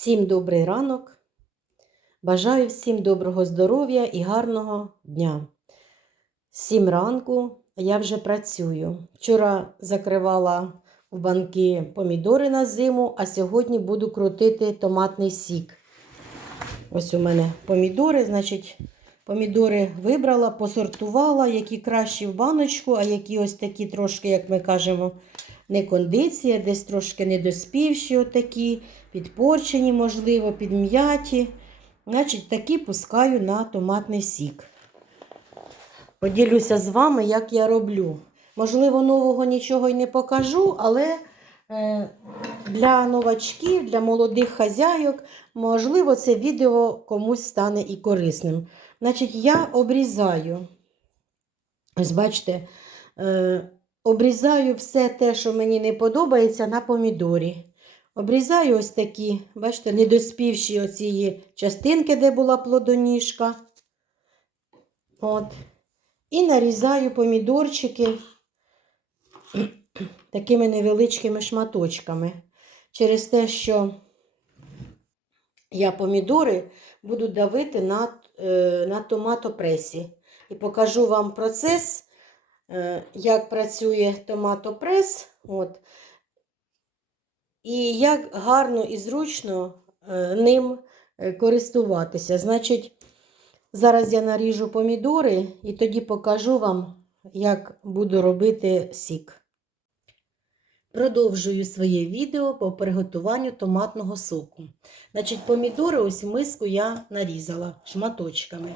Всім добрий ранок. Бажаю всім доброго здоров'я і гарного дня. Сім ранку я вже працюю. Вчора закривала в банки помідори на зиму, а сьогодні буду крутити томатний сік. Ось у мене помідори, значить, помідори вибрала, посортувала, які кращі в баночку, а які ось такі трошки, як ми кажемо, не кондиція, десь трошки недоспівші, отакі, підпорчені, можливо, підм'яті. Значить, такі пускаю на томатний сік. Поділюся з вами, як я роблю. Можливо, нового нічого й не покажу, але е, для новачків, для молодих хазяйок, можливо, це відео комусь стане і корисним. Значить, я обрізаю, ось бачите, е, обрізаю все те, що мені не подобається, на помідорі. Обрізаю ось такі, бачите, недоспівші оцієї частинки, де була плодоніжка. От. І нарізаю помідорчики такими невеличкими шматочками. Через те, що я помідори буду давити на, е, на томатопресі. І покажу вам процес, як працює томатопрес. От. І як гарно і зручно е, ним е, користуватися. Значить, зараз я наріжу помідори і тоді покажу вам, як буду робити сік. Продовжую своє відео по приготуванню томатного соку. Значить, помідори ось в миску я нарізала шматочками.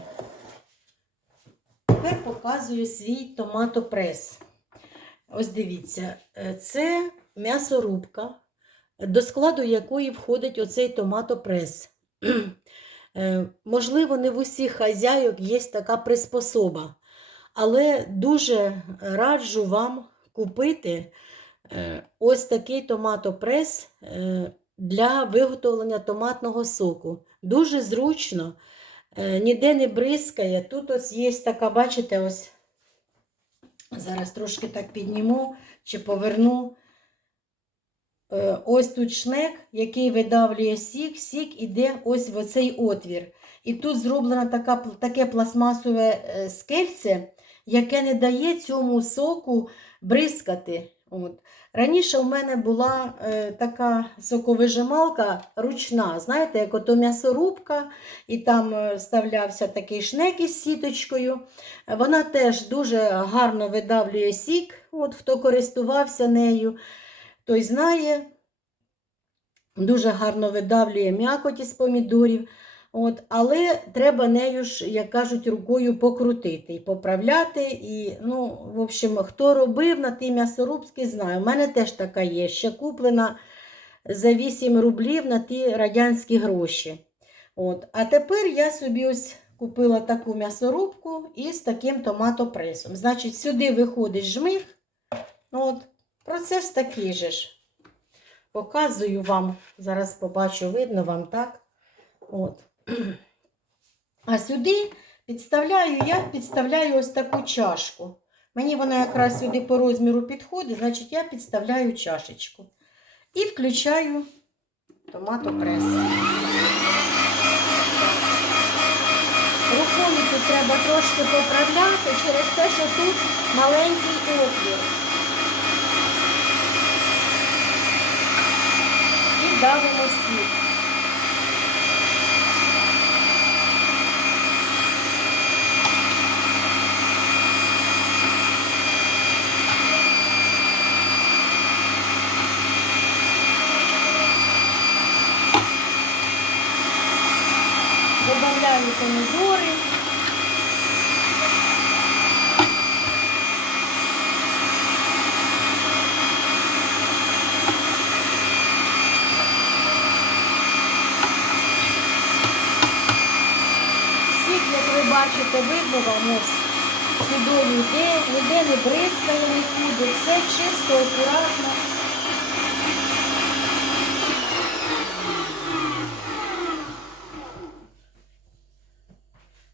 Тепер показую свій томатопрес. Ось дивіться, е, це м'ясорубка до складу якої входить оцей томатопрес. Е, Можливо, не в усіх хазяйок є така приспособа, але дуже раджу вам купити е, ось такий томатопрес для виготовлення томатного соку. Дуже зручно, ніде не бризкає. Тут ось є така, бачите, ось зараз трошки так підніму чи поверну. Е, ось тут шнек, який видавлює сік, сік іде ось в оцей отвір. І тут зроблено така, таке пластмасове е, скельце, яке не дає цьому соку бризкати. От. Раніше в мене була е, така соковижималка ручна, знаєте, як ото м'ясорубка, і там е, вставлявся такий шнек із сіточкою. Вона теж дуже гарно видавлює сік, от, хто користувався нею той знає, дуже гарно видавлює м'якоті з помідорів. От, Але треба нею ж, як кажуть, рукою покрутити і поправляти. І, ну, в общем, Хто робив на тій м'ясорубській, знає. У мене теж така є, ще куплена за 8 рублів на ті радянські гроші. От. А тепер я собі ось купила таку м'ясорубку із таким томатопресом. Значить, сюди виходить жмих. От. Процес такий же ж. Показую вам, зараз побачу, видно вам, так? От. А сюди підставляю, я підставляю ось таку чашку. Мені вона якраз сюди по розміру підходить, значить, я підставляю чашечку. І включаю томатопрес. Рукою тут треба трошки поправляти через те, що тут маленький отвір. давимо сік. Добавляю помідори. Бачите, видно вам ось чудові йде, ніде не бризкає нікуди, все чисто, акуратно.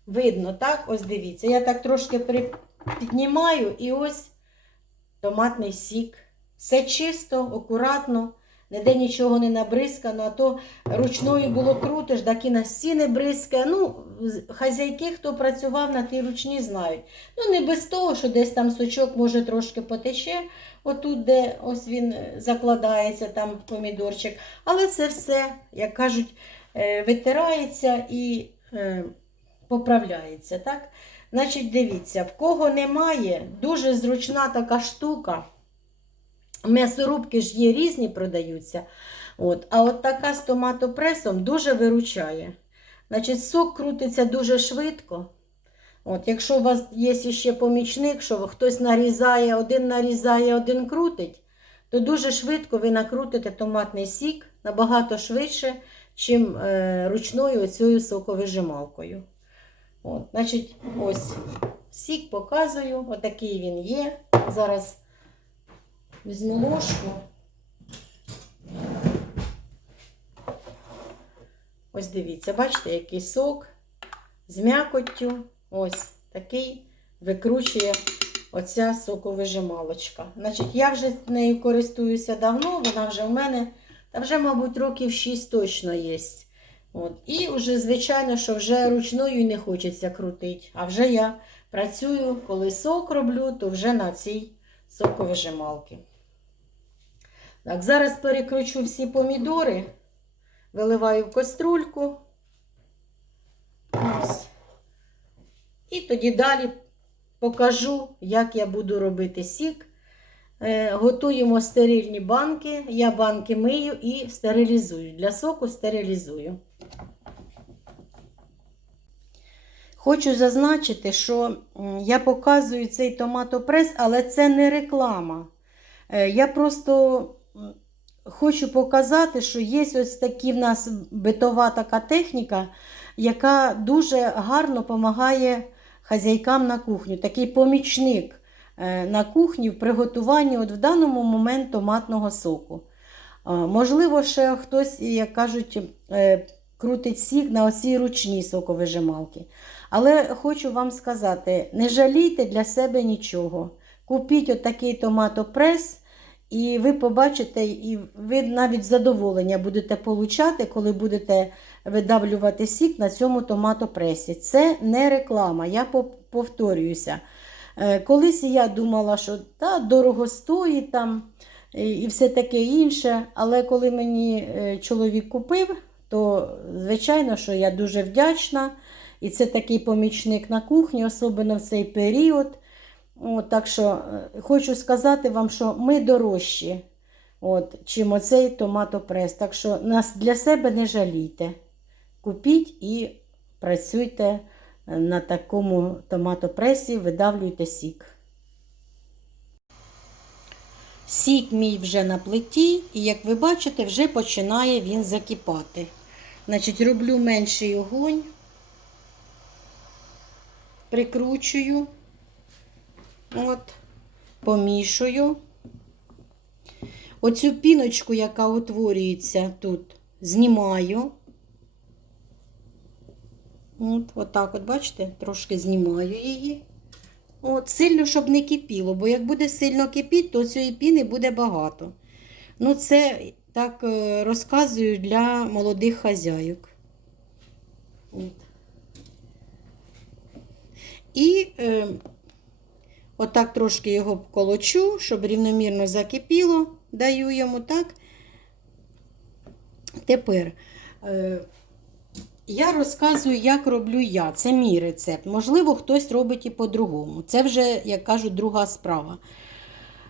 Видно, так? Ось дивіться. Я так трошки піднімаю і ось томатний сік. Все чисто, акуратно. Ніде нічого не набризкано, а то ручною було крутиш, так і на стіни бризкає. Ну, хазяйки, хто працював на тій ручні, знають. Ну, не без того, що десь там сучок може трошки потече, отут, де ось він е, закладається, там помідорчик. Але це все, як кажуть, е, витирається і е, поправляється. так? Значить, дивіться, в кого немає, дуже зручна така штука. М'ясорубки ж є різні, продаються. От. А от така з томатопресом дуже виручає. Значить, сок крутиться дуже швидко. От, якщо у вас є ще помічник, що хтось нарізає, один нарізає, один крутить, то дуже швидко ви накрутите томатний сік набагато швидше, чим е, ручною оцією соковижималкою. От, значить, ось сік показую, отакий він є. Зараз візьму ложку. Ось дивіться, бачите, який сок з м'якоттю. Ось такий викручує оця соковижималочка. Значить, я вже нею користуюся давно, вона вже в мене, та вже, мабуть, років 6 точно є. От. І вже, звичайно, що вже ручною не хочеться крутити. А вже я працюю, коли сок роблю, то вже на цій соковижималці. Так, зараз перекручу всі помідори, виливаю в каструльку. І тоді далі покажу, як я буду робити сік. Е, Готуємо стерильні банки. Я банки мию і стерилізую. Для соку стерилізую. Хочу зазначити, що я показую цей томатопрес, але це не реклама. Е, Я просто хочу показати, що є ось такі в нас битова така техніка, яка дуже гарно допомагає хазяйкам на кухню. Такий помічник е, на кухні в приготуванні от в даному момент томатного соку. Можливо, ще хтось, як кажуть, е, крутить сік на оцій ручній соковижималки. Але хочу вам сказати: не жалійте для себе нічого. Купіть отакий томатопрес, і ви побачите, і ви навіть задоволення будете получати, коли будете видавлювати сік на цьому томатопресі. Це не реклама, я повторююся. Е, Колись я думала, що та, дорого стоїть там і все таке інше. Але коли мені е, чоловік купив, то звичайно, що я дуже вдячна. І це такий помічник на кухні, особливо в цей період. От, так що е, хочу сказати вам, що ми дорожчі, от, чим оцей томатопрес. Так що нас для себе не жалійте. Купіть і працюйте е, на такому томатопресі, видавлюйте сік. Сік мій вже на плиті, і як ви бачите, вже починає він закипати. Значить, роблю менший огонь, прикручую, от, помішую. Оцю піночку, яка утворюється тут, знімаю. От, отак, от, бачите, трошки знімаю її. От, сильно, щоб не кипіло, бо як буде сильно кипіти, то цієї піни буде багато. Ну, це так е, розказую для молодих хазяйок. От. І е, отак трошки його колочу, щоб рівномірно закипіло, даю йому так. Тепер е, я розказую, як роблю я. Це мій рецепт. Можливо, хтось робить і по-другому. Це вже, як кажуть, друга справа.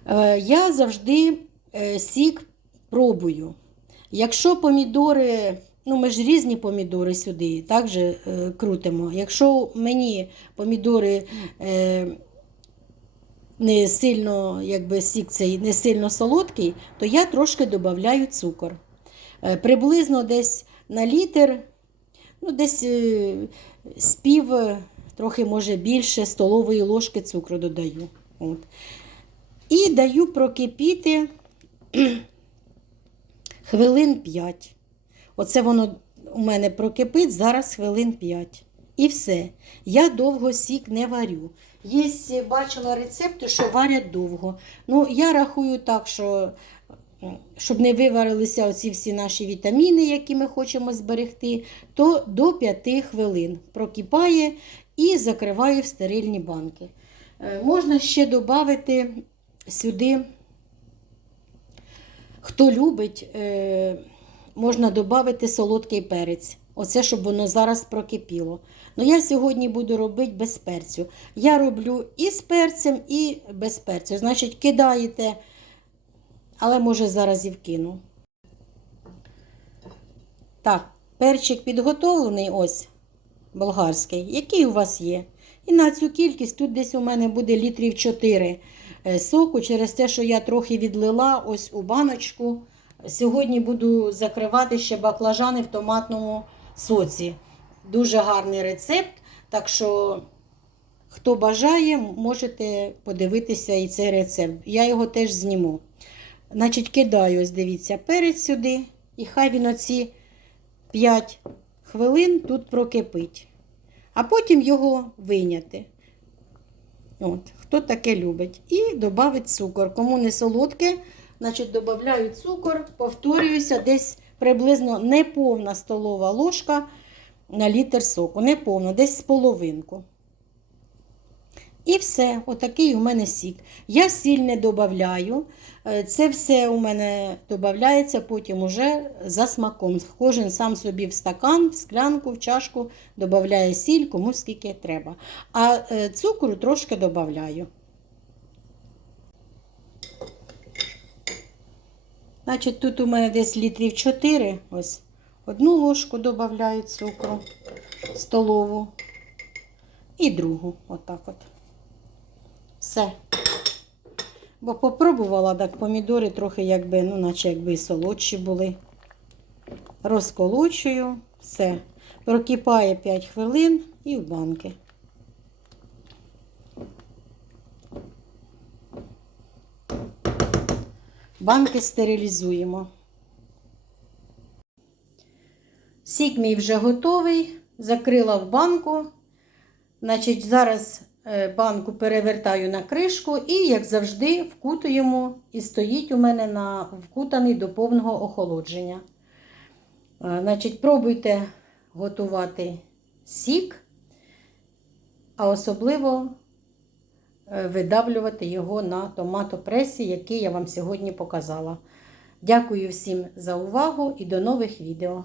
Е, я завжди е, сік пробую. Якщо помідори, ну ми ж різні помідори сюди також е, крутимо. Якщо мені помідори не сильно, якби сік цей не сильно солодкий, то я трошки додаю цукор. Е, приблизно десь на літр, ну десь е, з пів, трохи може більше столової ложки цукру додаю. От. І даю прокипіти хвилин 5. Оце воно у мене прокипить зараз хвилин 5. І все. Я довго сік не варю. Є, бачила рецепти, що варять довго. Ну, я рахую так, що щоб не виварилися оці всі наші вітаміни, які ми хочемо зберегти, то до 5 хвилин прокипає і закриваю в стерильні банки. Е, Можна ще додати сюди, хто любить, е, можна додати солодкий перець. Оце, щоб воно зараз прокипіло. Ну, я сьогодні буду робити без перцю. Я роблю і з перцем, і без перцю. Значить, кидаєте, але може зараз і вкину. Так, перчик підготовлений, ось болгарський, який у вас є. І на цю кількість тут десь у мене буде літрів 4 е, соку, через те, що я трохи відлила ось у баночку. Сьогодні буду закривати ще баклажани в томатному соці. Дуже гарний рецепт. Так що, хто бажає, можете подивитися і цей рецепт. Я його теж зніму. Значить, кидаю, ось дивіться, перець сюди, і хай він оці 5 хвилин тут прокипить. А потім його вийняти. От, Хто таке любить. І додавить цукор. Кому не солодке, значить додаю цукор, повторююся, десь приблизно неповна столова ложка на літр соку. Неповна, десь з половинку. І все, отакий у мене сік. Я сіль не додаю. Це все у мене додається потім уже за смаком. Кожен сам собі в стакан, в склянку, в чашку додає сіль, кому скільки треба. А е, цукру трошки додаю. Значить, тут у мене десь літрів 4. Ось одну ложку додаю цукру столову і другу. Отак от. Все. Бо попробувала, так помідори трохи, якби, ну, наче якби і солодші були. Розколочую, все. Прокипає 5 хвилин і в банки. Банки стерилізуємо. Сік мій вже готовий. Закрила в банку. Значить, зараз е, банку перевертаю на кришку і, як завжди, вкутуємо і стоїть у мене на вкутаний до повного охолодження. Е, Значить, пробуйте готувати сік, а особливо видавлювати його на томатопресі, який я вам сьогодні показала. Дякую всім за увагу і до нових відео.